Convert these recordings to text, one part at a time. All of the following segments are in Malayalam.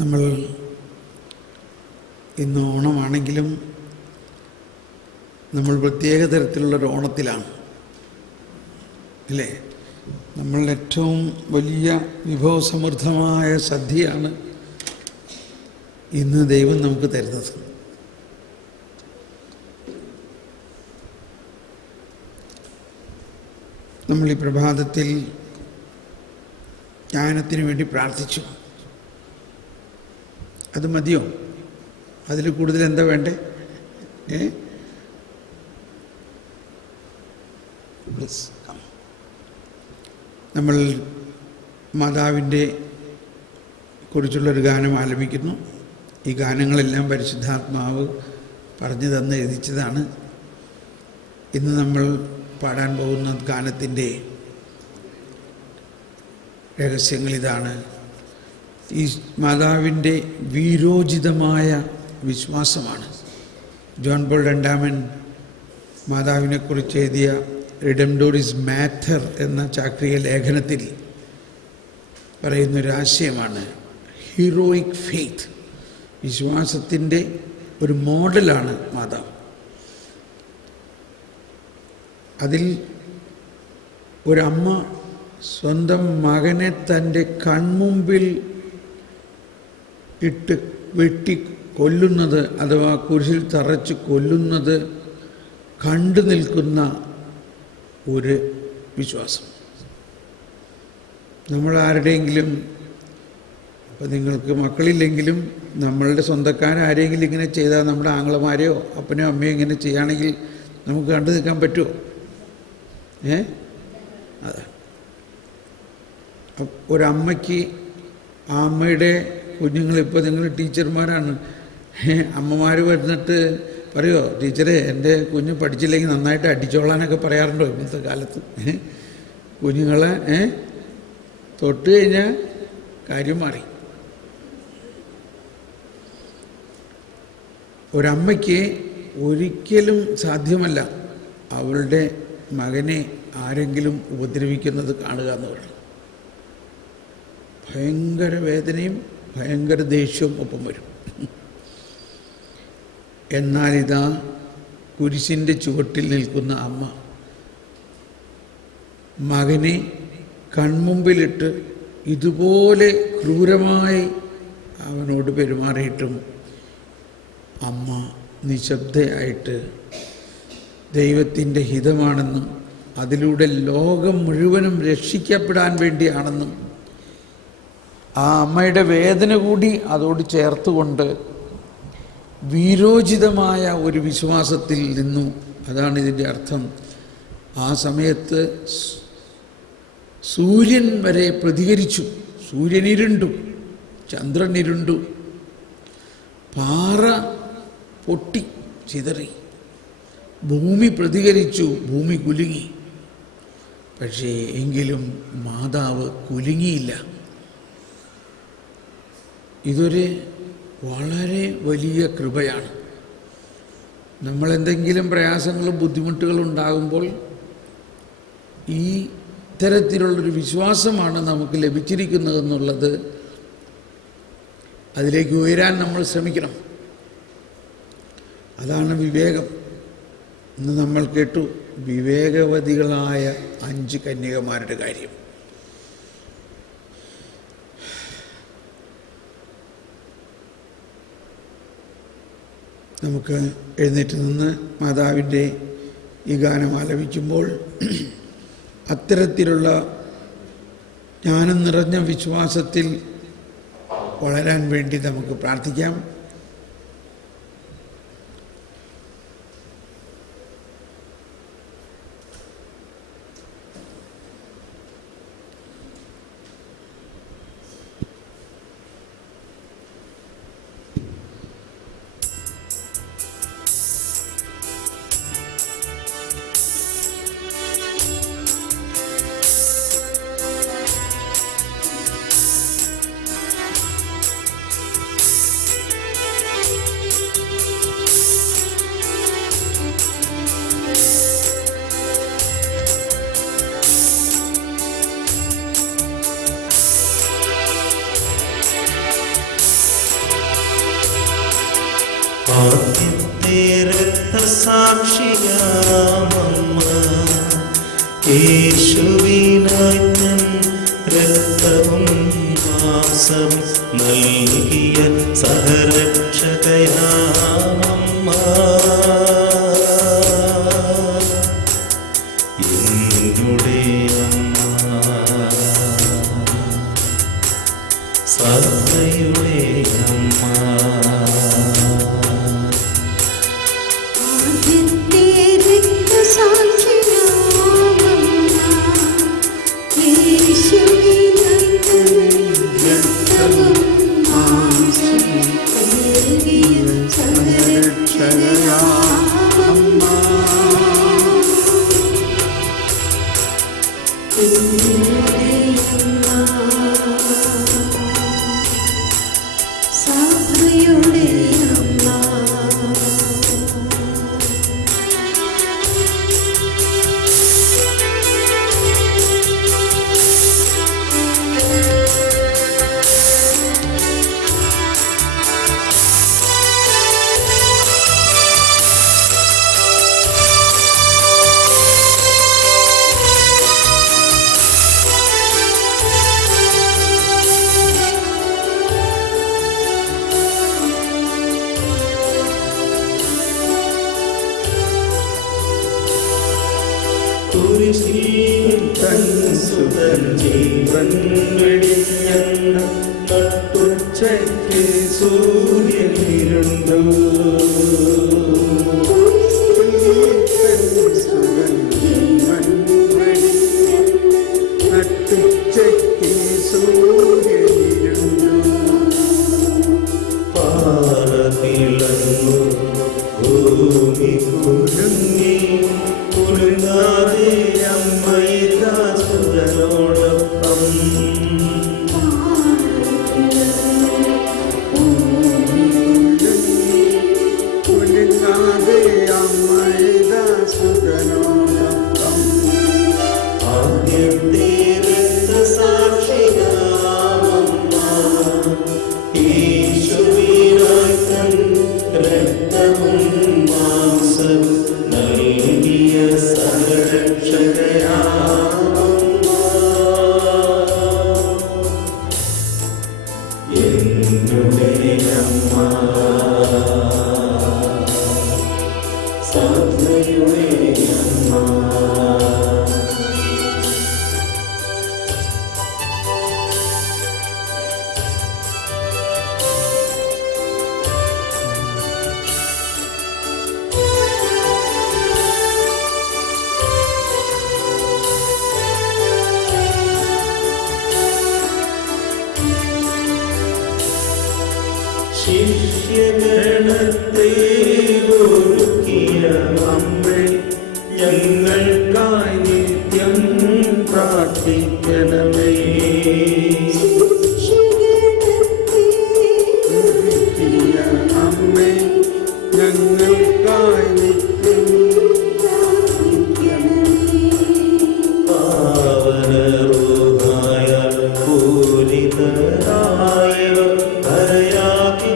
നമ്മൾ ഇന്ന് ഓണമാണെങ്കിലും നമ്മൾ പ്രത്യേക തരത്തിലുള്ളൊരു ഓണത്തിലാണ് അല്ലേ? നമ്മളുടെ ഏറ്റവും വലിയ വിഭവസമൃദ്ധമായ സദ്യയാണ് ഇന്ന് ദൈവം നമുക്ക് തരുന്നത്. നമ്മൾ ഈ പ്രഭാതത്തിൽ ജ്ഞാനത്തിന് വേണ്ടി പ്രാർത്ഥിച്ചു. അത് മതിയോ? അതിൽ കൂടുതൽ എന്താ വേണ്ടേ? നമ്മൾ മാതാവിൻ്റെ കുറിച്ചുള്ളൊരു ഗാനം ആലപിക്കുന്നു. ഈ ഗാനങ്ങളെല്ലാം പരിശുദ്ധാത്മാവ് പറഞ്ഞു തന്ന് എഴുതിച്ചതാണ്. ഇന്ന് നമ്മൾ പാടാൻ പോകുന്ന ഗാനത്തിൻ്റെ രഹസ്യങ്ങളിതാണ്. ഈ മാതാവിൻ്റെ വീരോചിതമായ വിശ്വാസമാണ്. ജോൺ പോൾ രണ്ടാമൻ മാതാവിനെക്കുറിച്ച് എഴുതിയ റിഡംഡോറിസ് മാറ്റർ എന്ന ചാക്രിക ലേഖനത്തിൽ പറയുന്നൊരു ആശയമാണ് ഹീറോയിക് ഫെയ്ത്ത്. വിശ്വാസത്തിൻ്റെ ഒരു മോഡലാണ് മാതാവ്. അതിൽ ഒരമ്മ സ്വന്തം മകനെ തൻ്റെ കൺമുമ്പിൽ ഇട്ട് വെട്ടി കൊല്ലുന്നത്, അഥവാ കുരിശിൽ തറച്ച് കൊല്ലുന്നത് കണ്ടു നിൽക്കുന്ന ഒരു വിശ്വാസം. നമ്മളാരുടെയെങ്കിലും, ഇപ്പം നിങ്ങൾക്ക് മക്കളില്ലെങ്കിലും നമ്മളുടെ സ്വന്തക്കാരാരെങ്കിലും ഇങ്ങനെ ചെയ്താൽ, നമ്മുടെ ആങ്ങളമാരെയോ അപ്പനോ അമ്മയോ ഇങ്ങനെ ചെയ്യുകയാണെങ്കിൽ നമുക്ക് കണ്ടു നിൽക്കാൻ പറ്റുമോ? അതാണ് ഒരമ്മയ്ക്ക് ആ അമ്മയുടെ കുഞ്ഞുങ്ങളിപ്പോൾ നിങ്ങൾ ടീച്ചർമാരാണ്, അമ്മമാർ വന്നിട്ട് പറയുമോ, ടീച്ചറെ എൻ്റെ കുഞ്ഞ് പഠിച്ചില്ലെങ്കിൽ നന്നായിട്ട് അടിച്ചോളാനൊക്കെ പറയാറുണ്ടോ ഇന്നത്തെ കാലത്ത്? കുഞ്ഞുങ്ങളെ തൊട്ട് കഴിഞ്ഞാൽ കാര്യം മാറി. ഒരമ്മയ്ക്ക് ഒരിക്കലും സാധ്യമല്ല അവളുടെ മകനെ ആരെങ്കിലും ഉപദ്രവിക്കുന്നത് കാണുക എന്ന് പറയും. ഭയങ്കര വേദനയും ഭയങ്കര ദേഷ്യവും ഒപ്പം വരും. എന്നാലിതാ കുരിശിൻ്റെ ചുവട്ടിൽ നിൽക്കുന്ന അമ്മ മകനെ കൺമുമ്പിലിട്ട് ഇതുപോലെ ക്രൂരമായി അവനോട് പെരുമാറിയിട്ടും അമ്മ നിശബ്ദയായിട്ട് ദൈവത്തിൻ്റെ ഹിതമാണെന്നും അതിലൂടെ ലോകം മുഴുവനും രക്ഷിക്കപ്പെടാൻ വേണ്ടിയാണെന്നും ആ അമ്മയുടെ വേദന കൂടി അതോട് ചേർത്തുകൊണ്ട് വീരോചിതമായ ഒരു വിശ്വാസത്തിൽ നിന്നു. അതാണ് ഇതിൻ്റെ അർത്ഥം. ആ സമയത്ത് സൂര്യൻ വരെ പ്രതികരിച്ചു. സൂര്യനിരുണ്ടു, ചന്ദ്രനിരുണ്ടു, പാറ പൊട്ടി ചിതറി, ഭൂമി പ്രതികരിച്ചു, ഭൂമി കുലുങ്ങി. പക്ഷേ എങ്കിലും മാതാവ് കുലുങ്ങിയില്ല. ഇതൊരു വളരെ വലിയ കൃപയാണ്. നമ്മളെന്തെങ്കിലും പ്രയാസങ്ങളും ബുദ്ധിമുട്ടുകളും ഉണ്ടാകുമ്പോൾ ഈ ഇത്തരത്തിലുള്ളൊരു വിശ്വാസമാണ് നമുക്ക് ലഭിച്ചിരിക്കുന്നതെന്നുള്ളത്, അതിലേക്ക് ഉയരാൻ നമ്മൾ ശ്രമിക്കണം. അതാണ് വിവേകം. ഇന്ന് നമ്മൾ കേട്ടു വിവേകവതികളായ 5 കന്യകമാരുടെ കാര്യം. നമുക്ക് എഴുന്നേറ്റ് നിന്ന് മാതാവിൻ്റെ ഈ ഗാനം ആലപിക്കുമ്പോൾ അത്തരത്തിലുള്ള ജ്ഞാനം നിറഞ്ഞ വിശ്വാസത്തിൽ വളരാൻ വേണ്ടി നമുക്ക് പ്രാർത്ഥിക്കാം. ആദ്യത്തെ രക്തസാക്ഷിയാമമ്മ യേശുവിനായി തൻ രക്തവും മാംസവും നൽകിയ സഹരക്ഷകയാമമ്മ എന്നുടെ അമ്മ സഭയുടെ അമ്മ ജീവൻ വെടിഞ്ഞെന്ന നട്ടുച്ചയ്ക്ക് സൂര്യനിരുണ്ടു നട്ടുച്ചയ്ക്ക് സൂര്യനിരുണ്ടു പാറതിളങ്ങു ഭൂമി കുലുങ്ങി കുലുങ്ങാതെ അമ്മയിദാസുരനോടൊപ്പം കുലുങ്ങാതെ അമ്മയിദാസുരനോടൊപ്പം ആദ്യത്തെ രക്തസാക്ഷിയാമമ്മ യേശുവിനായി തൻ രക്തവും മാംസവും നൽകിയ സഹരക്ഷകയാമമ്മ എന്നുടെ അമ്മ സഭയുടെ അമ്മ ശിഷ്യഗണത്തെ ഒരുക്കിയ അമ്മേ ഞങ്ങൾക്കായി നിത്യം പ്രാർത്ഥിക്കണമേ ഒരുക്കിയ അമ്മേ ഞങ്ങൾക്കായി നിത്യം പാവനരൂഹായ പൂരിതരായവർ ധരയാകി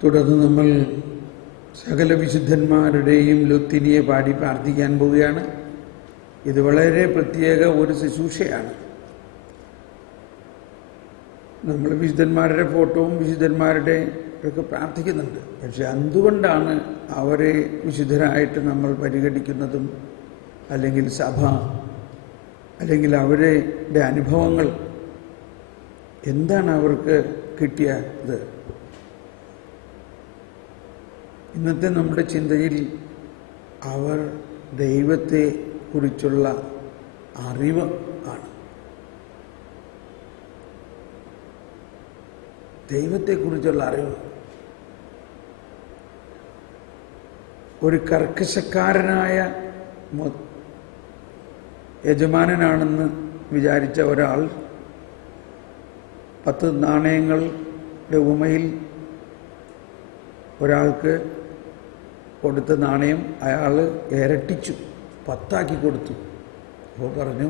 തുടർന്ന് നമ്മൾ സകല വിശുദ്ധന്മാരുടെയും ലുത്തിനിയെ പാടി പ്രാർത്ഥിക്കാൻ പോവുകയാണ്. ഇത് വളരെ പ്രത്യേക ഒരു ശുശ്രൂഷയാണ്. നമ്മൾ വിശുദ്ധന്മാരുടെ ഫോട്ടോവും വിശുദ്ധന്മാരുടെ ഒക്കെ പ്രാർത്ഥിക്കുന്നുണ്ട്. പക്ഷെ എന്തുകൊണ്ടാണ് അവരെ വിശുദ്ധരായിട്ട് നമ്മൾ പരിഗണിക്കുന്നതും, അല്ലെങ്കിൽ സഭ, അല്ലെങ്കിൽ അവരുടെ അനുഭവങ്ങൾ എന്താണ് അവർക്ക് കിട്ടിയത്? ഇന്നത്തെ നമ്മുടെ ചിന്തയിൽ അവർ ദൈവത്തെ കുറിച്ചുള്ള അറിവ് ആണ്. ദൈവത്തെക്കുറിച്ചുള്ള അറിവ്. ഒരു കർക്കശക്കാരനായ യജമാനനാണെന്ന് വിചാരിച്ച ഒരാൾ 10 നാണയങ്ങളുടെ ഉപമയിൽ ഒരാൾക്ക് കൊടുത്ത നാണയം അയാൾ ഇരട്ടിച്ചു, 10 കൊടുത്തു. അപ്പോൾ പറഞ്ഞു,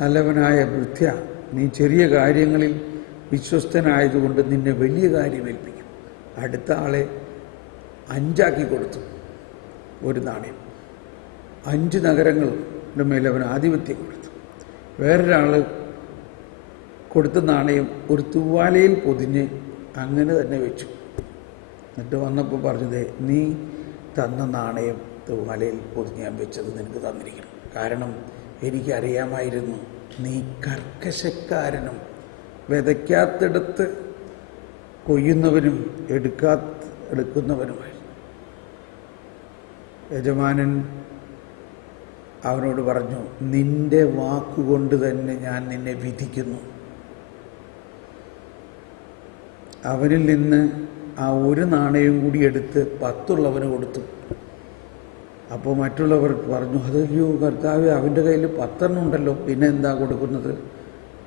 നല്ലവനായ ഭൃത്യ, നീ ചെറിയ കാര്യങ്ങളിൽ വിശ്വസ്തനായതുകൊണ്ട് നിന്നെ വലിയ കാര്യം ഏൽപ്പിക്കും. അടുത്ത ആളെ 5 കൊടുത്തു ഒരു നാണയം. 5 നഗരങ്ങളുടെ മേലെ അവൻ ആധിപത്യം കൊടുത്തു. വേറൊരാൾ കൊടുത്ത നാണയം ഒരു തൂവാലയിൽ പൊതിഞ്ഞ് അങ്ങനെ തന്നെ വെച്ചു. എന്നിട്ട് വന്നപ്പോൾ പറഞ്ഞത്, നീ തന്ന നാണയം തൂവാലയിൽ പൊതിഞ്ഞ് ഞാൻ വെച്ചത് നിനക്ക് തന്നിരിക്കണം. കാരണം എനിക്കറിയാമായിരുന്നു നീ കർക്കശക്കാരനും വിതയ്ക്കാത്തിടത്ത് കൊയ്യുന്നവനും എടുക്കുന്നവനുമായി. യജമാനൻ അവനോട് പറഞ്ഞു, നിന്റെ വാക്കുകൊണ്ട് തന്നെ ഞാൻ നിന്നെ വിധിക്കുന്നു. അവനിൽ നിന്ന് ആ ഒരു നാണയം കൂടി എടുത്ത് 10 കൊടുത്തു. അപ്പോൾ മറ്റുള്ളവർ പറഞ്ഞു, അതല്ലയോ കർത്താവേ, അവൻ്റെ കയ്യിൽ 10 ഉണ്ടല്ലോ, പിന്നെ എന്താ കൊടുക്കുന്നത്?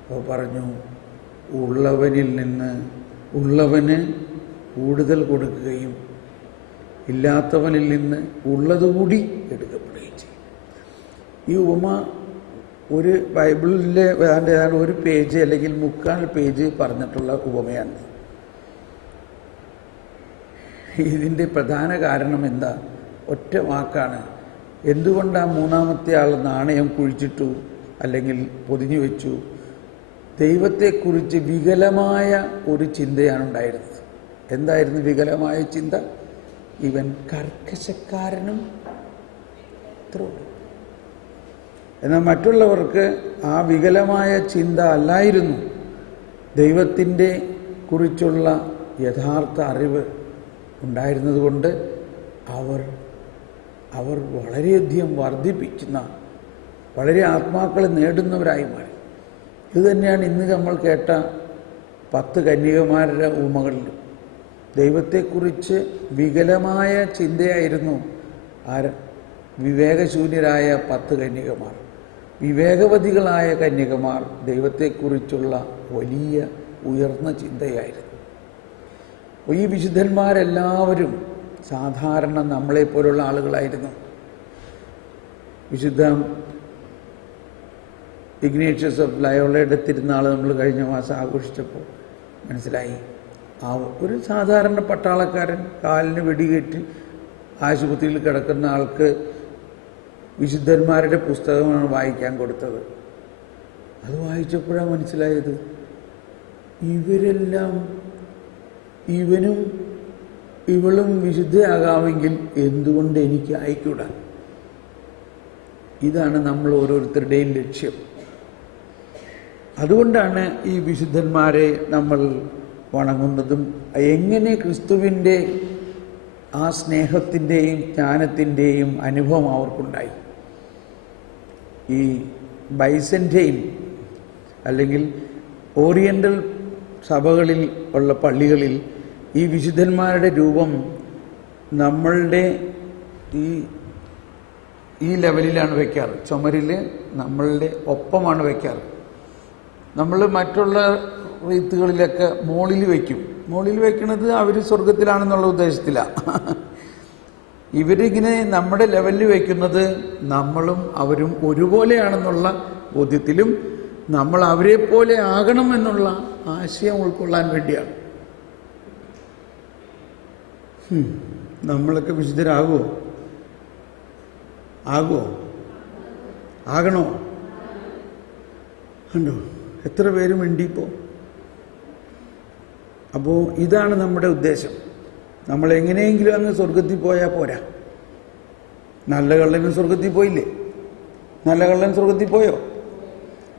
അപ്പോൾ പറഞ്ഞു, ഉള്ളവനിൽ നിന്ന് ഉള്ളവന് കൂടുതൽ കൊടുക്കുകയും ഇല്ലാത്തവനിൽ നിന്ന് ഉള്ളതുകൂടി എടുക്കപ്പെടുകയും ചെയ്യും. ഈ ഉപമ ഒരു ബൈബിളിലെ ഏതാണ്ട് ഒരു പേജ് അല്ലെങ്കിൽ 3/4 പേജ് പറഞ്ഞിട്ടുള്ള ഉപമയാണ്. ഇതിൻ്റെ പ്രധാന കാരണം എന്താ? ഒറ്റ വാക്കാണ്. എന്തുകൊണ്ടാണ് 3-ാമത്തെ ആൾ നാണയം കുഴിച്ചിട്ടു അല്ലെങ്കിൽ പൊതിഞ്ഞു വെച്ചു? ദൈവത്തെക്കുറിച്ച് വികലമായ ഒരു ചിന്തയാണ് ഉണ്ടായിരുന്നത്. എന്തായിരുന്നു വികലമായ ചിന്ത? ഇവൻ കർക്കശക്കാരനും ഇത്രയുള്ളൂ. എന്നാൽ മറ്റുള്ളവർക്ക് ആ വികലമായ ചിന്ത അല്ലായിരുന്നു. ദൈവത്തിൻ്റെ കുറിച്ചുള്ള യഥാർത്ഥ അറിവ് ഉണ്ടായിരുന്നതുകൊണ്ട് അവർ വളരെയധികം വർദ്ധിപ്പിക്കുന്ന, വളരെ ആത്മാക്കളെ നേടുന്നവരായി മാറി. ഇതുതന്നെയാണ് ഇന്ന് നമ്മൾ കേട്ട 10 കന്യകമാരുടെ ഉപമകളിൽ. ദൈവത്തെക്കുറിച്ച് വികലമായ ചിന്തയായിരുന്നു വിവേകശൂന്യരായ 10 കന്യകമാർ. വിവേകവതികളായ കന്യകമാർ ദൈവത്തെക്കുറിച്ചുള്ള വലിയ ഉയർന്ന ചിന്തയായിരുന്നു. ഈ വിശുദ്ധന്മാരെല്ലാവരും സാധാരണ നമ്മളെപ്പോലുള്ള ആളുകളായിരുന്നു. വിശുദ്ധ ഇഗ്നേഷ്യസ് ഓഫ് ലയോളയുടെ തിരുനാൾ നമ്മൾ കഴിഞ്ഞ മാസം ആഘോഷിച്ചപ്പോൾ മനസ്സിലായി, ആ ഒരു സാധാരണ പട്ടാളക്കാരൻ കാലിന് വെടികേറ്റ് ആശുപത്രിയിൽ കിടക്കുന്ന ആൾക്ക് വിശുദ്ധന്മാരുടെ പുസ്തകമാണ് വായിക്കാൻ കൊടുത്തത്. അത് വായിച്ചപ്പോഴാണ് മനസ്സിലായത്, ഇവരെല്ലാം, ഇവനും ഇവളും വിശുദ്ധയാകാമെങ്കിൽ എന്തുകൊണ്ട് എനിക്ക് ആയിക്കൂടാ? ഇതാണ് നമ്മൾ ഓരോരുത്തരുടെയും ലക്ഷ്യം. അതുകൊണ്ടാണ് ഈ വിശുദ്ധന്മാരെ നമ്മൾ വണങ്ങുന്നതും. എങ്ങനെ ക്രിസ്തുവിൻ്റെ ആ സ്നേഹത്തിൻ്റെയും ജ്ഞാനത്തിൻ്റെയും അനുഭവം അവർക്കുണ്ടായി. ഈ ബൈസൻ്റെയിൻ അല്ലെങ്കിൽ ഓറിയൻ്റൽ സഭകളിൽ ഉള്ള പള്ളികളിൽ ഈ വിശുദ്ധന്മാരുടെ രൂപം നമ്മളുടെ ഈ ലെവലിലാണ് വയ്ക്കാറ്. ചുമരിൽ നമ്മളുടെ ഒപ്പമാണ് വയ്ക്കാറ്. നമ്മൾ മറ്റുള്ള റീത്തുകളിലൊക്കെ മുകളിൽ വയ്ക്കും. മുകളിൽ വയ്ക്കുന്നത് അവർ സ്വർഗത്തിലാണെന്നുള്ള ഉദ്ദേശത്തിലാണ്. ഇവരിങ്ങനെ നമ്മുടെ ലെവലിൽ വയ്ക്കുന്നത് നമ്മളും അവരും ഒരുപോലെയാണെന്നുള്ള ബോധ്യത്തിലും നമ്മൾ അവരെ പോലെ ആകണമെന്നുള്ള ആശയം ഉൾക്കൊള്ളാൻ വേണ്ടിയാണ്. നമ്മളൊക്കെ വിശുദ്ധരാകുമോ? ആകണോ? കണ്ടോ എത്ര പേര് മിണ്ടിപ്പോൾ? അപ്പോൾ ഇതാണ് നമ്മുടെ ഉദ്ദേശം. നമ്മൾ എങ്ങനെയെങ്കിലും അങ്ങ് സ്വർഗത്തിൽ പോയാൽ പോരാ. നല്ല കള്ളനും സ്വർഗത്തിൽ പോയില്ലേ? നല്ല കള്ളൻ സ്വർഗത്തിൽ പോയോ?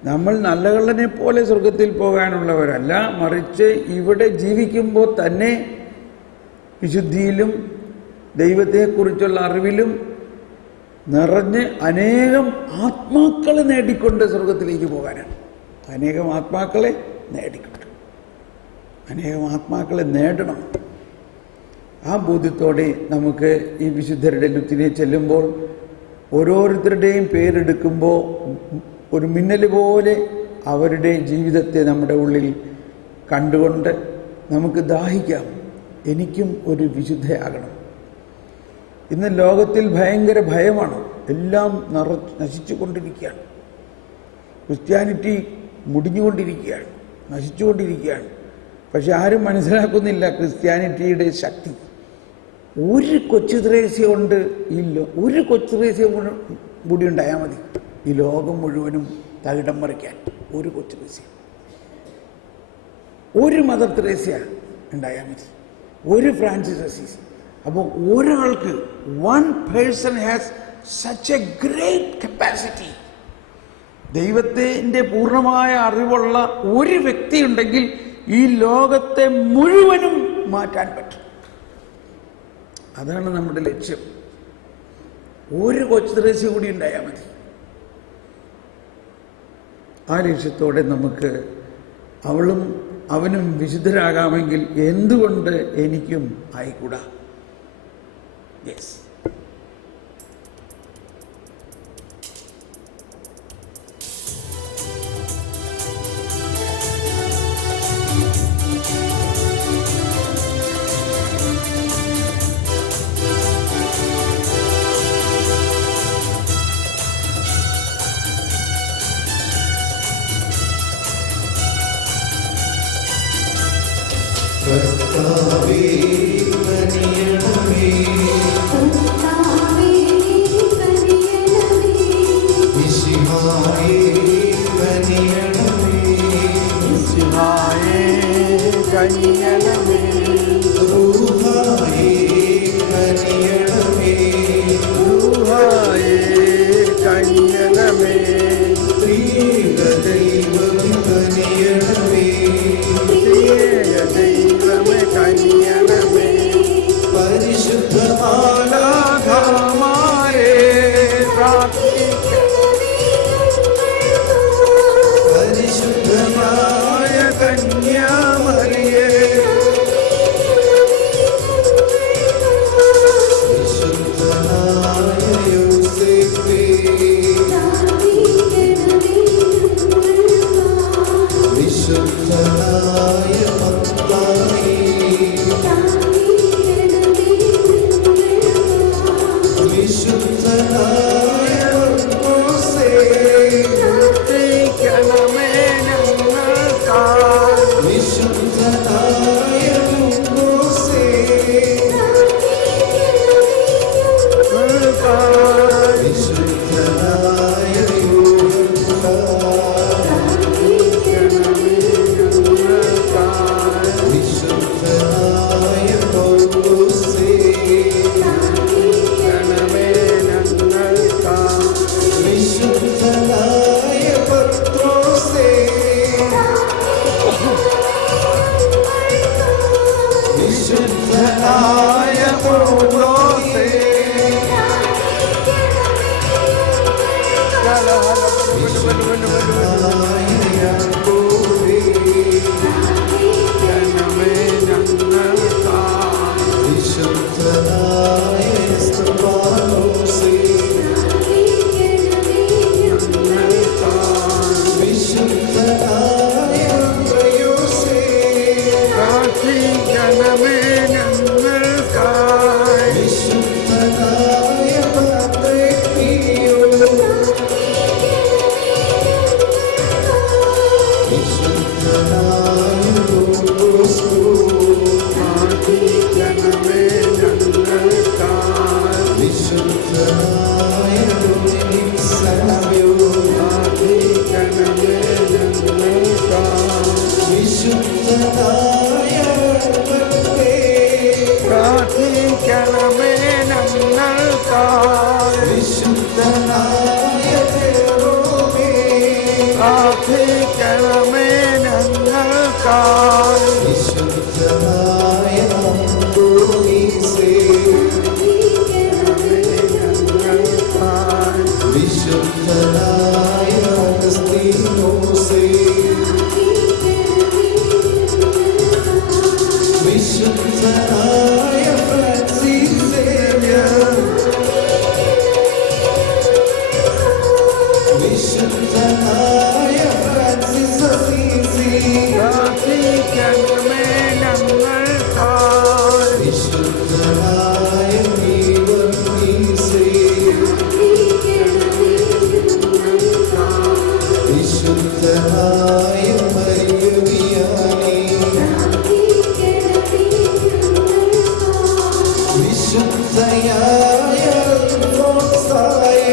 നമ്മൾ നല്ല കള്ളനെ പോലെ സ്വർഗത്തിൽ പോകാനുള്ളവരല്ല, മറിച്ച് ഇവിടെ ജീവിക്കുമ്പോൾ തന്നെ വിശുദ്ധിയിലും ദൈവത്തെക്കുറിച്ചുള്ള അറിവിലും നിറഞ്ഞ് അനേകം ആത്മാക്കളെ നേടിക്കൊണ്ട് സ്വർഗത്തിലേക്ക് പോകാനാണ്. അനേകം ആത്മാക്കളെ നേടിക്കൊണ്ട്, അനേകം ആത്മാക്കളെ നേടണം. ആ ബോധ്യത്തോടെ നമുക്ക് ഈ വിശുദ്ധരുടെ ലുത്തിനെ ചെല്ലുമ്പോൾ ഓരോരുത്തരുടെയും പേരെടുക്കുമ്പോൾ ഒരു മിന്നൽ പോലെ അവരുടെ ജീവിതത്തെ നമ്മുടെ ഉള്ളിൽ കണ്ടുകൊണ്ട് നമുക്ക് ദാഹിക്കാം, എനിക്കും ഒരു വിശുദ്ധയാകണം. ഇന്ന് ലോകത്തിൽ ഭയങ്കര ഭയമാണ്, എല്ലാം നശിച്ചു കൊണ്ടിരിക്കുകയാണ്. ക്രിസ്ത്യാനിറ്റി മുടിഞ്ഞുകൊണ്ടിരിക്കുകയാണ്, നശിച്ചുകൊണ്ടിരിക്കുകയാണ്. പക്ഷെ ആരും മനസ്സിലാക്കുന്നില്ല ക്രിസ്ത്യാനിറ്റിയുടെ ശക്തി. ഒരു കൊച്ചു ത്രേസ്യ കൊണ്ട് ഒരു കൊച്ചു ത്രേസ്യ കൂടി ഉണ്ടായാൽ മതി ഈ ലോകം മുഴുവനും തകിടം മറിക്കാൻ. ഒരു കൊച്ചു ത്രേസ്യ, ഒരു മദർ ത്രേസ്യ ഉണ്ടായാൽ മതി, ഒരു ഫ്രാൻസിസ് അസീസി. അപ്പോൾ ഒരാൾക്ക് one person has such A great capacity. ദൈവത്തിൻ്റെ പൂർണ്ണമായ അറിവുള്ള ഒരു വ്യക്തി ഉണ്ടെങ്കിൽ ഈ ലോകത്തെ മുഴുവനും മാറ്റാൻ പറ്റും. അതാണ് നമ്മുടെ ലക്ഷ്യം. ഒരു കൊച്ചു ത്രേസ്യ കൂടി ഉണ്ടായാൽ മതി. ആ ലക്ഷ്യത്തോടെ നമുക്ക് അവളും അവനും വിശുദ്ധരാകാമെങ്കിൽ എന്തുകൊണ്ട് എനിക്കും ആയിക്കൂടാ? യെസ്. കർത്താവേ കനിയണമേ, മിശിഹായേ കനിയണമേ, മിശിഹായേ കനിയണമേ, റൂഹായേ കനിയണമേ, റൂഹായേ കനിയണമേ, പ്രിയ ദൈവം കനിയണമേ, പ്രിയ ദൈവമേ കനിയണമേ, പ്രാർത്ഥിക്കണമേ ഞങ്ങൾക്കായി. വിശുദ്ധനായ ദൈവമേ, പ്രാർത്ഥിക്കണമേ ഞങ്ങൾക്കായി. വിശുദ്ധനായ അന്തോനീസേ, ഞങ്ങൾക്കായി. വിശുദ്ധനായ അഗസ്തീനോസേ, വിശുദ്ധനായ ഫ്രാൻസിസ് സേവ്യർ, വിശുദ്ധനായ ഫ്രാൻസിസ് അസീസി, പ്രാർത്ഥിക്കണമേ ഞങ്ങൾക്കായി. വിശുദ്ധനായ ഗീവർഗീസേ, വിശുദ്ധനായ മറിയവിയാനി, വിശുദ്ധയായ അൽഫോൻസായേ,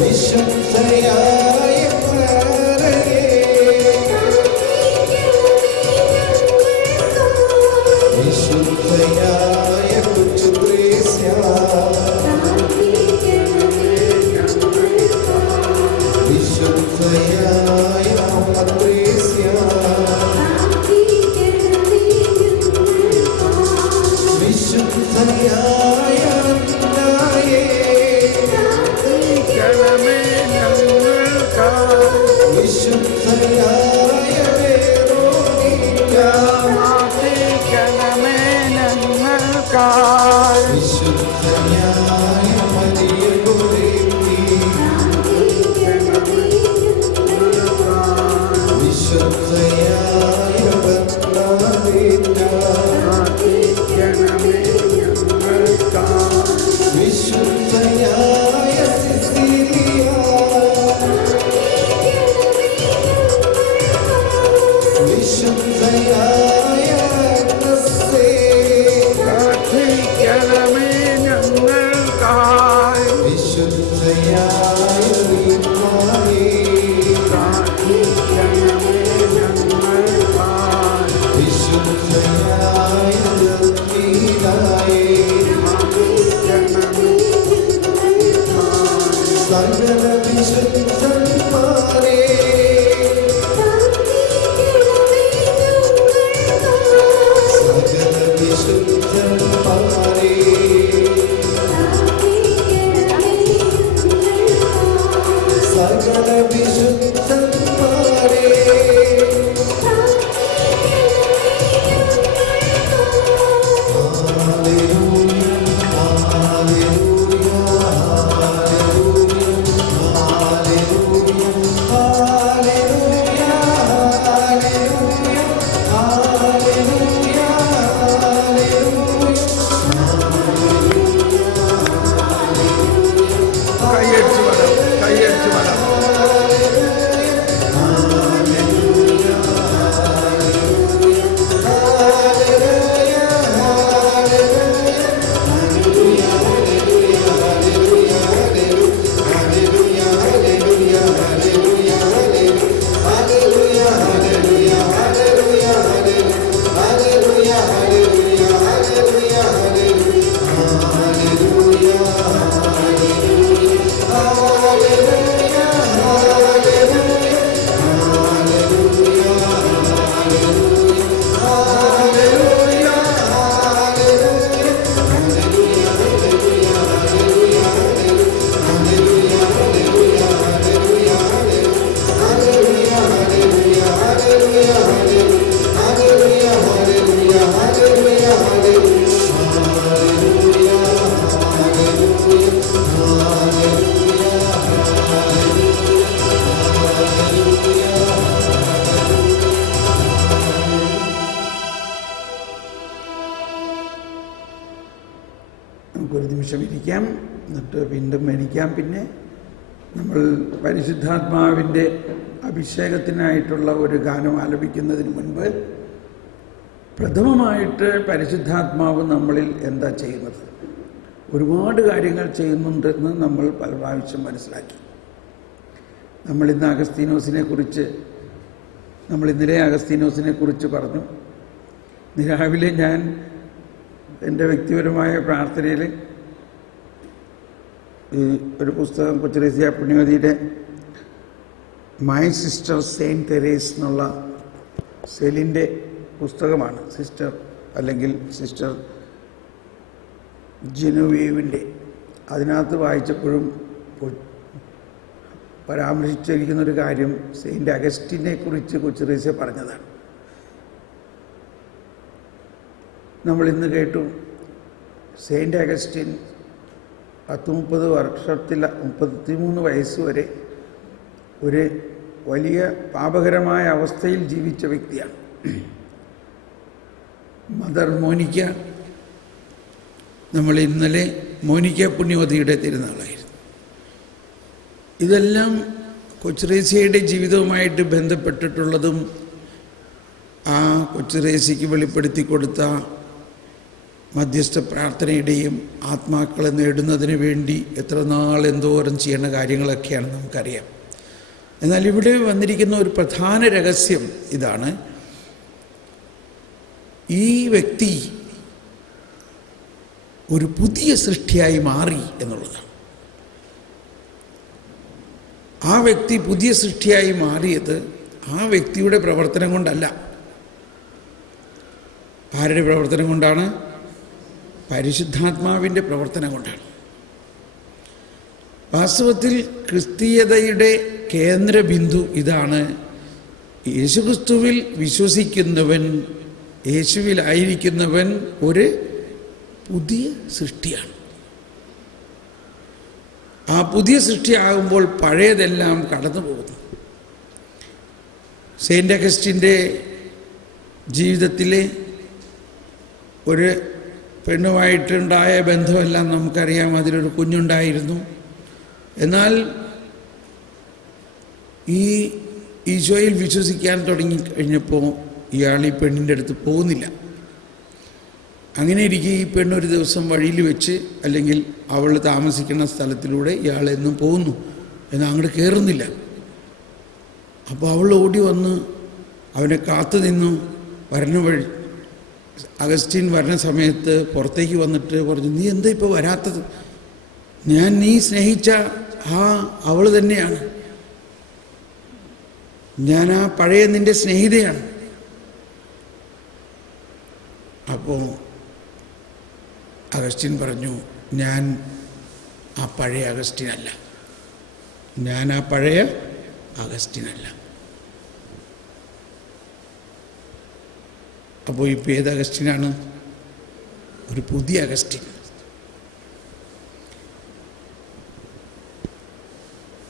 വിശുദ്ധയായ ക്ലാരയേ, വിശുദ്ധയായ കൊച്ചു ത്രേസ്യ, വിശുദ്ധയായ അമ്മ ത്രേസ്യ, വിശുദ്ധയായ അന്നായേ, പ്രാർത്ഥിക്കണമേ ഞങ്ങൾക്കായി. വിശുദ്ധയായ വേറോനിക്ക, പ്രാർത്ഥിക്കണമേ ഞങ്ങൾക്കായി. വിശുദ്ധയായ മരിയ ഗോരേത്തി, വിശുദ്ധയായ ബർണാദേറ്റ, പ്രാർത്ഥിക്കണമേ ഞങ്ങൾക്കായി. വിശുദ്ധയായ സിസിലിയ, വിശുദ്ധയായ അഗ്നസ്സേ, പ്രാർത്ഥിക്കണമേ ഞങ്ങൾക്കായി. വിശുദ്ധയായ റീമായേ, പ്രാർത്ഥിക്കണമേ ഞങ്ങൾക്കായി. വിശുദ്ധയായ ജപീലായേ, പ്രാർത്ഥിക്കണമേ സകല വിശുദ്ധന്മാരേ, സകല വിശുദ്ധന്മാരേ, സകല വിശുദ്ധന്മാരേ, hallelujah, hallelujah, hallelujah, hallelujah, hallelujah, hallelujah, hallelujah, കൈയടിച്ചു വരാം, കൈയടിച്ചു വരാം. നമുക്കൊരു നിമിഷം ഇരിക്കാം, എന്നിട്ട് വീണ്ടും എണീക്കാം. പിന്നെ നമ്മൾ പരിശുദ്ധാത്മാവിൻ്റെ അഭിഷേകത്തിനായിട്ടുള്ള ഒരു ഗാനം ആലപിക്കുന്നതിന് മുൻപ് പ്രഥമമായിട്ട് പരിശുദ്ധാത്മാവ് നമ്മളിൽ എന്താ ചെയ്യുന്നത്? ഒരുപാട് കാര്യങ്ങൾ ചെയ്യുന്നുണ്ടെന്ന് നമ്മൾ പല പ്രാവശ്യം മനസ്സിലാക്കി. നമ്മളിന്ന് ഇന്നലെ അഗസ്തീനോസിനെ കുറിച്ച് പറഞ്ഞു. രാവിലെ ഞാൻ എൻ്റെ വ്യക്തിപരമായ പ്രാർത്ഥനയിൽ ഈ ഒരു പുസ്തകം കൊച്ചുറേസ്യ പുണ്യവതിയുടെ മൈ സിസ്റ്റർ സെയിൻറ്റ് തെരേസ് എന്നുള്ള സെലിൻ്റെ പുസ്തകമാണ്. സിസ്റ്റർ അല്ലെങ്കിൽ സിസ്റ്റർ ജെനുവേവിൻ്റെ. അതിനകത്ത് വായിച്ചപ്പോഴും പരാമർശിച്ചിരിക്കുന്നൊരു കാര്യം സെയിൻറ്റ് അഗസ്റ്റിനെ കുറിച്ച് കൊച്ചുറേസ്യ പറഞ്ഞതാണ്. നമ്മളിന്ന് കേട്ടു സെയിൻറ്റ് അഗസ്റ്റിൻ 30 വർഷത്തിൽ 33 വയസ്സ് വരെ ഒരു വലിയ പാപകരമായ അവസ്ഥയിൽ ജീവിച്ച വ്യക്തിയാണ്. മദർ മോനിക്ക, നമ്മൾ ഇന്നലെ മോനിക്ക പുണ്യവതിയുടെ തിരുനാളായിരുന്നു. ഇതെല്ലാം കൊച്ചുറേസ്യയുടെ ജീവിതവുമായിട്ട് ബന്ധപ്പെട്ടിട്ടുള്ളതും ആ കൊച്ചുറേസ്യയ്ക്ക് വെളിപ്പെടുത്തി കൊടുത്ത മധ്യസ്ഥ പ്രാർത്ഥനയുടെയും ആത്മാക്കളെ നേടുന്നതിന് വേണ്ടി എത്ര നാൾ എന്തോരം ചെയ്യേണ്ട കാര്യങ്ങളൊക്കെയാണ് നമുക്കറിയാം. എന്നാൽ ഇവിടെ വന്നിരിക്കുന്ന ഒരു പ്രധാന രഹസ്യം ഇതാണ്: ഈ വ്യക്തി ഒരു പുതിയ സൃഷ്ടിയായി മാറി എന്നുള്ളതാണ്. ആ വ്യക്തി പുതിയ സൃഷ്ടിയായി മാറിയത് ആ വ്യക്തിയുടെ പ്രവർത്തനം കൊണ്ടല്ല. ആരുടെ പ്രവർത്തനം കൊണ്ടാണ്? പരിശുദ്ധാത്മാവിൻ്റെ പ്രവർത്തനം കൊണ്ടാണ്. വാസ്തവത്തിൽ ക്രിസ്തീയതയുടെ കേന്ദ്രബിന്ദു ഇതാണ്: യേശുക്രിസ്തുവിൽ വിശ്വസിക്കുന്നവൻ, യേശുവിലായിരിക്കുന്നവൻ ഒരു പുതിയ സൃഷ്ടിയാണ്. ആ പുതിയ സൃഷ്ടിയാകുമ്പോൾ പഴയതെല്ലാം കടന്നു പോകുന്നു. സെയിൻറ്റ് അഗസ്റ്റിൻ്റെ ജീവിതത്തിലെ ഒരു പെണ്ണുമായിട്ടുണ്ടായ ബന്ധമെല്ലാം നമുക്കറിയാം. അതിലൊരു കുഞ്ഞുണ്ടായിരുന്നു. എന്നാൽ ഈ ഈശോയിൽ വിശ്വസിക്കാൻ തുടങ്ങി കഴിഞ്ഞപ്പോൾ ഇയാൾ ഈ പെണ്ണിൻ്റെ അടുത്ത് പോകുന്നില്ല. അങ്ങനെ ഇരിക്കെ ഈ പെണ്ണൊരു ദിവസം വഴിയിൽ വെച്ച്, അല്ലെങ്കിൽ അവൾ താമസിക്കുന്ന സ്ഥലത്തിലൂടെ ഇയാൾ എന്നും പോകുന്നു, എന്നാൽ അങ്ങോട്ട് കയറുന്നില്ല. അപ്പോൾ അവൾ ഓടി വന്ന് അവനെ കാത്തു നിന്നു. വരണ വഴി അഗസ്റ്റിൻ വരുന്ന സമയത്ത് പുറത്തേക്ക് വന്നിട്ട് പറഞ്ഞു, നീ എന്താ ഇപ്പോൾ വരാത്തത്? ഞാൻ നീ സ്നേഹിച്ച അവൾ തന്നെയാണ്, ഞാൻ ആ പഴയ നിൻ്റെ സ്നേഹിതയാണ്. അപ്പോൾ അഗസ്റ്റിൻ പറഞ്ഞു, ഞാൻ ആ പഴയ അഗസ്റ്റിനല്ല, ഞാൻ ആ പഴയ അഗസ്റ്റിനല്ല. അപ്പോൾ ഇപ്പോൾ ഏത് അഗസ്റ്റിനാണ്? ഒരു പുതിയ അഗസ്റ്റിൻ.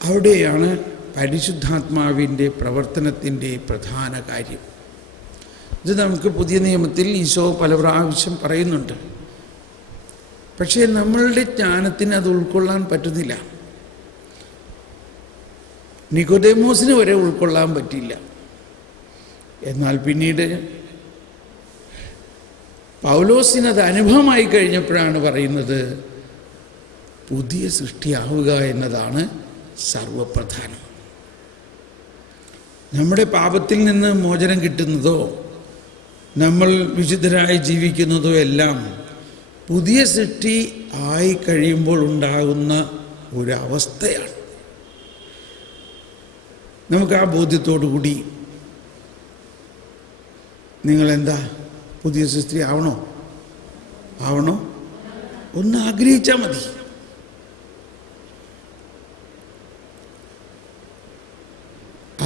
അവിടെയാണ് പരിശുദ്ധാത്മാവിൻ്റെ പ്രവർത്തനത്തിൻ്റെ പ്രധാന കാര്യം. ഇത് നമുക്ക് പുതിയ നിയമത്തിൽ ഈശോ പല പ്രാവശ്യം പറയുന്നുണ്ട്. പക്ഷേ നമ്മളുടെ ജ്ഞാനത്തിന് അത് ഉൾക്കൊള്ളാൻ പറ്റുന്നില്ല. നിക്കോദേമോസിന് വരെ ഉൾക്കൊള്ളാൻ പറ്റില്ല. എന്നാൽ പിന്നീട് പൗലോസിനത് അനുഭവമായി കഴിഞ്ഞപ്പോഴാണ് പറയുന്നത്, പുതിയ സൃഷ്ടിയാവുക എന്നതാണ് സർവപ്രധാനം. നമ്മുടെ പാപത്തിൽ നിന്ന് മോചനം കിട്ടുന്നതോ നമ്മൾ വിശുദ്ധരായി ജീവിക്കുന്നതോ എല്ലാം പുതിയ സൃഷ്ടി ആയി കഴിയുമ്പോൾ ഉണ്ടാകുന്ന ഒരവസ്ഥയാണ്. നമുക്ക് ആ ബോധ്യത്തോടു കൂടി നിങ്ങളെന്താ പുതിയ സൃഷ്ടി ആവണോ ഒന്ന് ആഗ്രഹിച്ചാൽ മതി.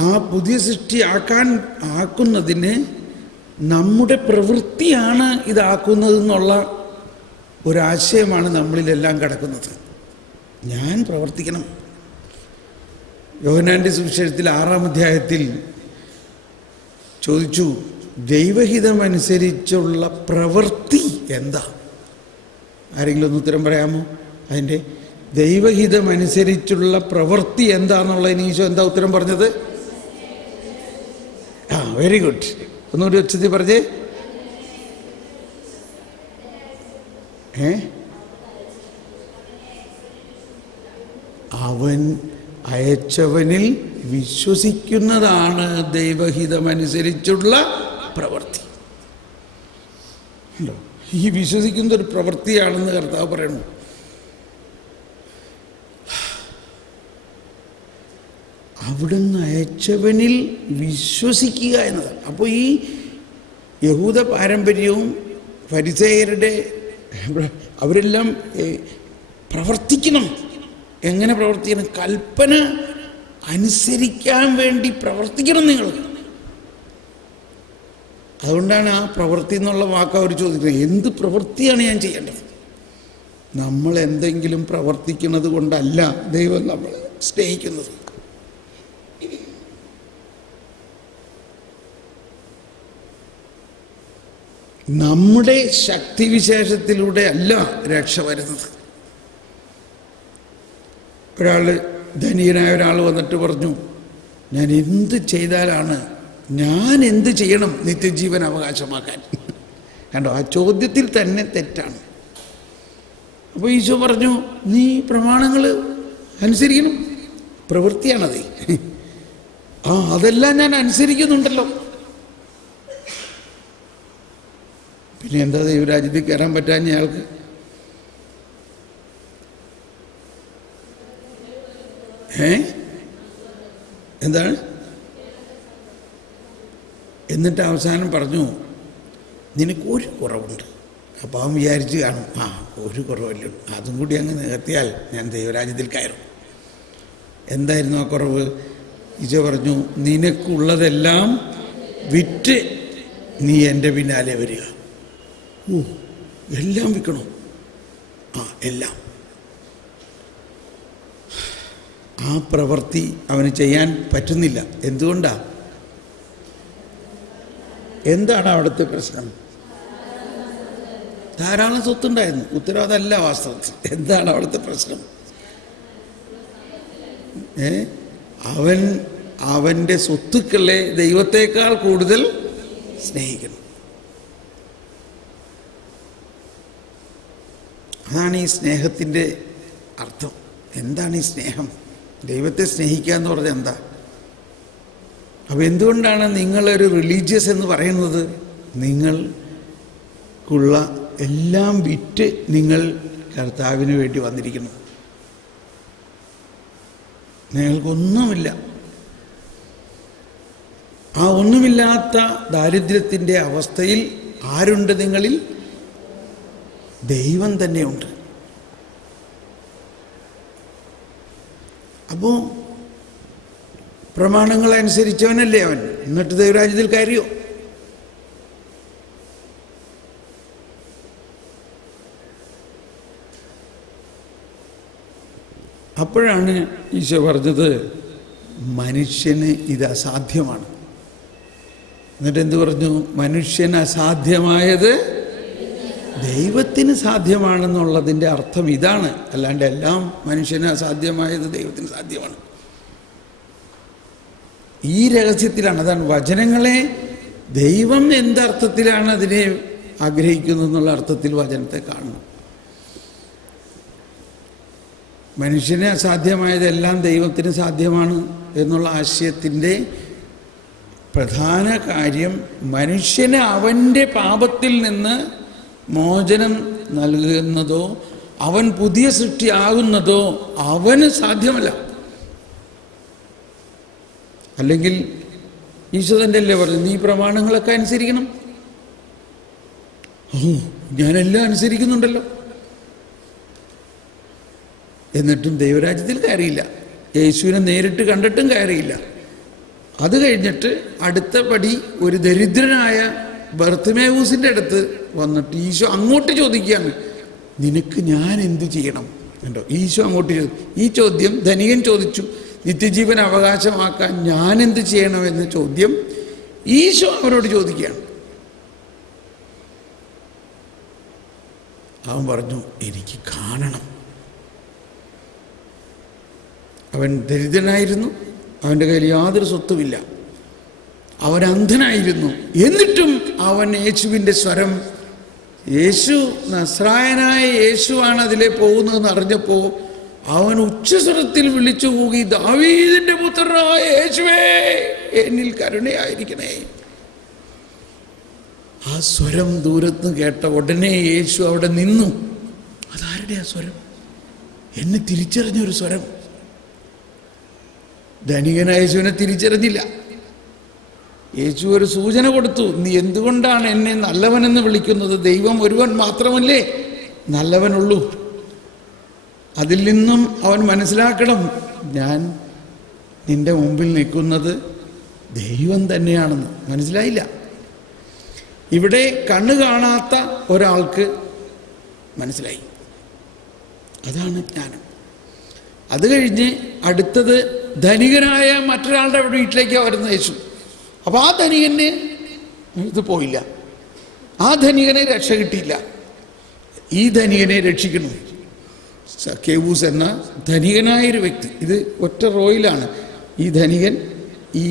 ആ പുതിയ സൃഷ്ടി ആക്കുന്നതിന് നമ്മുടെ പ്രവൃത്തിയാണ് ഇതാക്കുന്നതെന്നുള്ള ഒരാശയമാണ് നമ്മളിലെല്ലാം കിടക്കുന്നത്. ഞാൻ പ്രവർത്തിക്കണം. യോഹന്നാൻ്റെ സുവിശേഷത്തിൽ 6-ാം അധ്യായത്തിൽ ചോദിച്ചു, ദൈവഹിതമനുസരിച്ചുള്ള പ്രവൃത്തി എന്താ? ആരെങ്കിലും ഒന്ന് ഉത്തരം പറയാമോ? അതിൻ്റെ ദൈവഹിതമനുസരിച്ചുള്ള പ്രവൃത്തി എന്താണെന്നുള്ളതിന് ഈശോ എന്താ ഉത്തരം പറഞ്ഞത്? Very good. ഒന്നുകൂടി ഉച്ചത്തിൽ പറഞ്ഞേ. അവൻ അയച്ചവനിൽ വിശ്വസിക്കുന്നതാണ് ദൈവഹിതമനുസരിച്ചുള്ള പ്രവൃത്തി. ഉണ്ടോ? ഈ വിശ്വസിക്കുന്ന ഒരു പ്രവൃത്തിയാണെന്ന് കർത്താവ് പറയുന്നു. അവിടുന്ന് അയച്ചവനിൽ വിശ്വസിക്കുക എന്നതാണ്. അപ്പോൾ ഈ യഹൂദ പാരമ്പര്യവും ഫരിസേയരുടെ അവരെല്ലാം പ്രവർത്തിക്കണം. എങ്ങനെ പ്രവർത്തിക്കണം? കൽപ്പന അനുസരിക്കാൻ വേണ്ടി പ്രവർത്തിക്കണം നിങ്ങൾ. അതുകൊണ്ടാണ് ആ പ്രവൃത്തി എന്നുള്ള വാക്ക് അവർ ചോദിക്കുന്നത്. എന്ത് പ്രവൃത്തിയാണ് ഞാൻ ചെയ്യേണ്ടത്? നമ്മൾ എന്തെങ്കിലും പ്രവർത്തിക്കുന്നത് കൊണ്ടല്ല ദൈവം നമ്മളെ സ്നേഹിക്കുന്നത്. നമ്മുടെ ശക്തിവിശേഷത്തിലൂടെ അല്ല രക്ഷ വരുന്നത്. ധനികനായ ഒരാൾ വന്നിട്ട് പറഞ്ഞു, ഞാൻ എന്ത് ചെയ്യണം നിത്യജീവൻ അവകാശമാക്കാൻ? കണ്ടോ, ആ ചോദ്യത്തിൽ തന്നെ തെറ്റാണ്. അപ്പോൾ ഈശോ പറഞ്ഞു, നീ പ്രമാണങ്ങൾ അനുസരിക്കണം. പ്രവൃത്തിയാണത്. അതെല്ലാം ഞാൻ അനുസരിക്കുന്നുണ്ടല്ലോ. പിന്നെ എന്താ ദൈവരാജ്യത്തിൽ കയറാൻ പറ്റാഞ്ഞ ആൾക്ക്? എന്താണ്? എന്നിട്ട് അവസാനം പറഞ്ഞു, നിനക്ക് ഒരു കുറവുണ്ട്. അപ്പോൾ അവൻ വിചാരിച്ച് കാണും, ഒരു കുറവല്ലേ, അതും കൂടി അങ്ങ് നികത്തിയാൽ ഞാൻ ദൈവരാജ്യത്തിൽ കയറും. എന്തായിരുന്നു ആ കുറവ്? ഈശോ പറഞ്ഞു, നിനക്കുള്ളതെല്ലാം വിറ്റ് നീ എൻ്റെ പിന്നാലെ വരിക. എല്ലാം വിൽക്കണോ? എല്ലാം. ആ പ്രവൃത്തി അവന് ചെയ്യാൻ പറ്റുന്നില്ല. എന്തുകൊണ്ടാണ്? എന്താണ് അവിടുത്തെ പ്രശ്നം? ധാരാളം സ്വത്തുണ്ടായിരുന്നു. ഉത്തരം അതല്ല വാസ്തവത്തിൽ. എന്താണ് അവിടുത്തെ പ്രശ്നം? അവൻ്റെ സ്വത്തുക്കളെ ദൈവത്തേക്കാൾ കൂടുതൽ സ്നേഹിക്കണം. അതാണ് ഈ സ്നേഹത്തിൻ്റെ അർത്ഥം. എന്താണ് ഈ സ്നേഹം? ദൈവത്തെ സ്നേഹിക്കുക എന്ന് പറഞ്ഞാൽ എന്താ? അപ്പോൾ എന്തുകൊണ്ടാണ് നിങ്ങളൊരു റിലീജിയസ് എന്ന് പറയുന്നത്? നിങ്ങൾക്കുള്ള എല്ലാം വിറ്റ് നിങ്ങൾ കർത്താവിന് വേണ്ടി വന്നിരിക്കുന്നു. നിങ്ങൾക്കൊന്നുമില്ല. ആ ഒന്നുമില്ലാത്ത ദാരിദ്ര്യത്തിൻ്റെ അവസ്ഥയിൽ ആരുണ്ട് നിങ്ങളിൽ? ദൈവം തന്നെയുണ്ട്. അപ്പോൾ പ്രമാണങ്ങളനുസരിച്ചവനല്ലേ അവൻ. എന്നിട്ട് ദൈവരാജ്യത്തിൽ കയറിയോ? അപ്പോഴാണ് ഈശോ പറഞ്ഞത്, മനുഷ്യന് ഇത് അസാധ്യമാണ്. എന്നിട്ട് എന്ത് പറഞ്ഞു? മനുഷ്യന് അസാധ്യമായത് ദൈവത്തിന് സാധ്യമാണെന്നുള്ളതിൻ്റെ അർത്ഥം ഇതാണ്. അല്ലാണ്ട് എല്ലാം മനുഷ്യന് അസാധ്യമായത് ദൈവത്തിന് സാധ്യമാണ്. ഈ രഹസ്യത്തിലാണ്. അതാണ് വചനങ്ങളെ ദൈവം എന്തർത്ഥത്തിലാണ് അതിനെ ആഗ്രഹിക്കുന്നത് എന്നുള്ള അർത്ഥത്തിൽ വചനത്തെ കാണണം. മനുഷ്യന് അസാധ്യമായതെല്ലാം ദൈവത്തിന് സാധ്യമാണ് എന്നുള്ള ആശയത്തിൻ്റെ പ്രധാന കാര്യം മനുഷ്യന് അവൻ്റെ പാപത്തിൽ നിന്ന് മോചനം നൽകുന്നതോ അവൻ പുതിയ സൃഷ്ടിയാകുന്നതോ അവന് സാധ്യമല്ല. അല്ലെങ്കിൽ ഈശോ തന്നെയല്ലേ പറഞ്ഞു, നീ പ്രമാണങ്ങളൊക്കെ അനുസരിക്കണം. ഞാനെല്ലാം അനുസരിക്കുന്നുണ്ടല്ലോ. എന്നിട്ടും ദൈവരാജ്യത്തിൽ കയറിയില്ല. യേശുവിനെ നേരിട്ട് കണ്ടിട്ടും കയറിയില്ല. അത് കഴിഞ്ഞിട്ട് അടുത്ത പടി ഒരു ദരിദ്രനായ ബർത്തിമേവൂസിൻ്റെ അടുത്ത് വന്നിട്ട് ഈശോ അങ്ങോട്ട് ചോദിക്കുകയാണ്, നിനക്ക് ഞാൻ എന്ത് ചെയ്യണം? കണ്ടോ, ഈശോ അങ്ങോട്ട് ഈ ചോദ്യം ധനികൻ ചോദിച്ചു, നിത്യജീവൻ അവകാശമാക്കാൻ ഞാൻ എന്ത് ചെയ്യണമെന്ന ചോദ്യം ഈശോ അവരോട് ചോദിക്കുകയാണ്. അവൻ പറഞ്ഞു, എനിക്ക് കാണണം. അവൻ ദരിദ്രനായിരുന്നു, അവൻ്റെ കയ്യിൽ യാതൊരു സ്വത്തുമില്ല, അവൻ അന്ധനായിരുന്നു. എന്നിട്ടും അവൻ യേശുവിൻ്റെ സ്വരം, യേശു നസ്രായനായ യേശുവാണ് അതിലെ പോകുന്നതെന്ന് അറിഞ്ഞപ്പോൾ അവൻ ഉച്ചസ്വരത്തിൽ വിളിച്ചു കൂകി, ദാവീദിന്റെ പുത്രനായ യേശുവേ, എന്നിൽ കരുണയായിരിക്കണേ. ആ സ്വരം ദൂരത്ത് കേട്ട ഉടനെ യേശു അവിടെ നിന്നു. അതാരുടെ ആ സ്വരം? എന്നെ തിരിച്ചറിഞ്ഞൊരു സ്വരം. ധനികനായ യേശുവിനെ തിരിച്ചറിഞ്ഞില്ല. യേശു ഒരു സൂചന കൊടുത്തു. നീ എന്തുകൊണ്ടാണ് എന്നെ നല്ലവനെന്ന് വിളിക്കുന്നത്? ദൈവം ഒരുവൻ മാത്രമല്ലേ നല്ലവനുള്ളൂ. അതിൽ നിന്നും അവൻ മനസ്സിലാക്കണം, ഞാൻ നിന്റെ മുമ്പിൽ നിൽക്കുന്നത് ദൈവം തന്നെയാണെന്ന്. മനസ്സിലായില്ല. ഇവിടെ കണ്ണ് കാണാത്ത ഒരാൾക്ക് മനസ്സിലായി. അതാണ് ജ്ഞാനം. അത് കഴിഞ്ഞ് അടുത്തത് ധനികനായ മറ്റൊരാളുടെ വീട്ടിലേക്കാണ് വരുന്നത് യേശു. അപ്പോൾ ആ ധനികന് ഇത് പോയില്ല. ആ ധനികനെ രക്ഷ കിട്ടിയില്ല. ഈ ധനികനെ രക്ഷിക്കണം. സക്കേവൂസ് എന്ന ധനികനായൊരു വ്യക്തി. ഇത് ഒറ്റ റോയിലാണ്. ഈ ധനികൻ, ഈ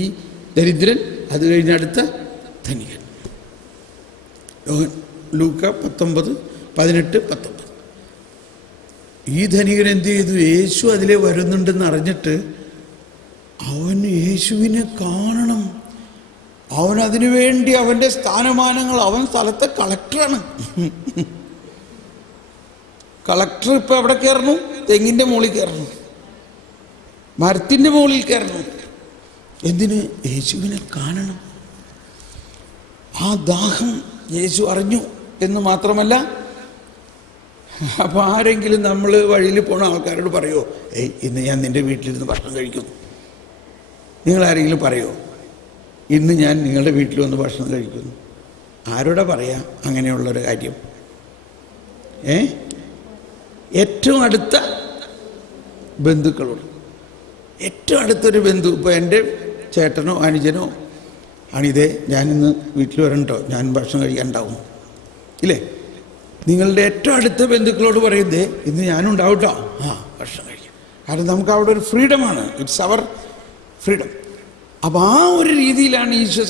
ദരിദ്രൻ, അത് കഴിഞ്ഞ് അടുത്ത ധനികൻ. ലൂക്ക 19:18-19. ഈ ധനികൻ എന്ത് ചെയ്തു? യേശു അതിലെ വരുന്നുണ്ടെന്ന് അറിഞ്ഞിട്ട് അവൻ യേശുവിനെ കാണണം. അവൻ അതിനു വേണ്ടി അവൻ്റെ സ്ഥാനമാനങ്ങൾ, അവൻ സ്ഥലത്തെ കളക്ടറാണ്. കളക്ടർ ഇപ്പം എവിടെ കയറണം? തെങ്ങിൻ്റെ മുകളിൽ കയറണം, മരത്തിൻ്റെ മുകളിൽ കയറണം. എന്തിന്? യേശുവിനെ കാണണം. ആ ദാഹം യേശു അറിഞ്ഞു എന്ന് മാത്രമല്ല, അപ്പോൾ ആരെങ്കിലും നമ്മൾ വഴിയിൽ പോണ ആൾക്കാരോട് പറയുമോ, ഇന്ന് ഞാൻ നിൻ്റെ വീട്ടിലിരുന്ന് ഭക്ഷണം കഴിക്കുന്നു? നിങ്ങളാരെങ്കിലും പറയുമോ, ഇന്ന് ഞാൻ നിങ്ങളുടെ വീട്ടിൽ വന്ന് ഭക്ഷണം കഴിക്കുന്നു? ആരോടാ പറയാം അങ്ങനെയുള്ളൊരു കാര്യം? ഏറ്റവും അടുത്ത ബന്ധുക്കളോട്. ഏറ്റവും അടുത്തൊരു ബന്ധു, ഇപ്പോൾ എൻ്റെ ചേട്ടനോ അനുജനോ ആണിതേ, ഞാനിന്ന് വീട്ടിൽ വരണ്ടോ, ഞാൻ ഭക്ഷണം കഴിക്കാനുണ്ടാവും ഇല്ലേ? നിങ്ങളുടെ ഏറ്റവും അടുത്ത ബന്ധുക്കളോട് പറയുന്നേ, ഇന്ന് ഞാനുണ്ടാവും കേട്ടോ, ഭക്ഷണം കഴിക്കാം. കാരണം നമുക്ക് അവിടെ ഒരു ഫ്രീഡമാണ്. It's our freedom. അപ്പോൾ ആ ഒരു രീതിയിലാണ് ഈശോ